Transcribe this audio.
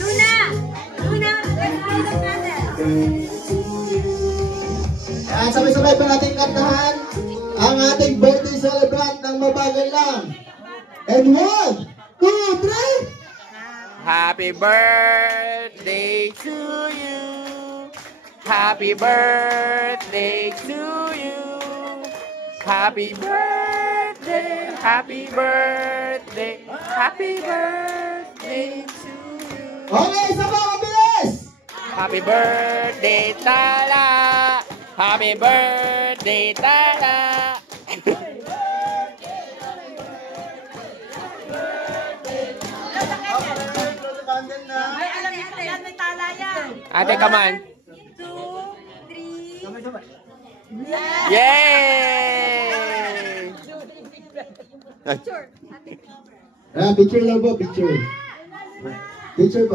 Luna! Luna! At sabay-sabay pa natin kantahan ang ating birthday celebrant ng mabagal lang. And 1, 2, 3! Happy birthday to you. Happy birthday to you. Happy birthday, happy birthday, happy birthday to you. Okay, isa pa, mabilis! Happy birthday, Tala. Happy birthday, Tala. Ay, alam niyo yan, may tala yan. Ate, come on. 2, 3. Yay! Picture lang po, picture. Picture po.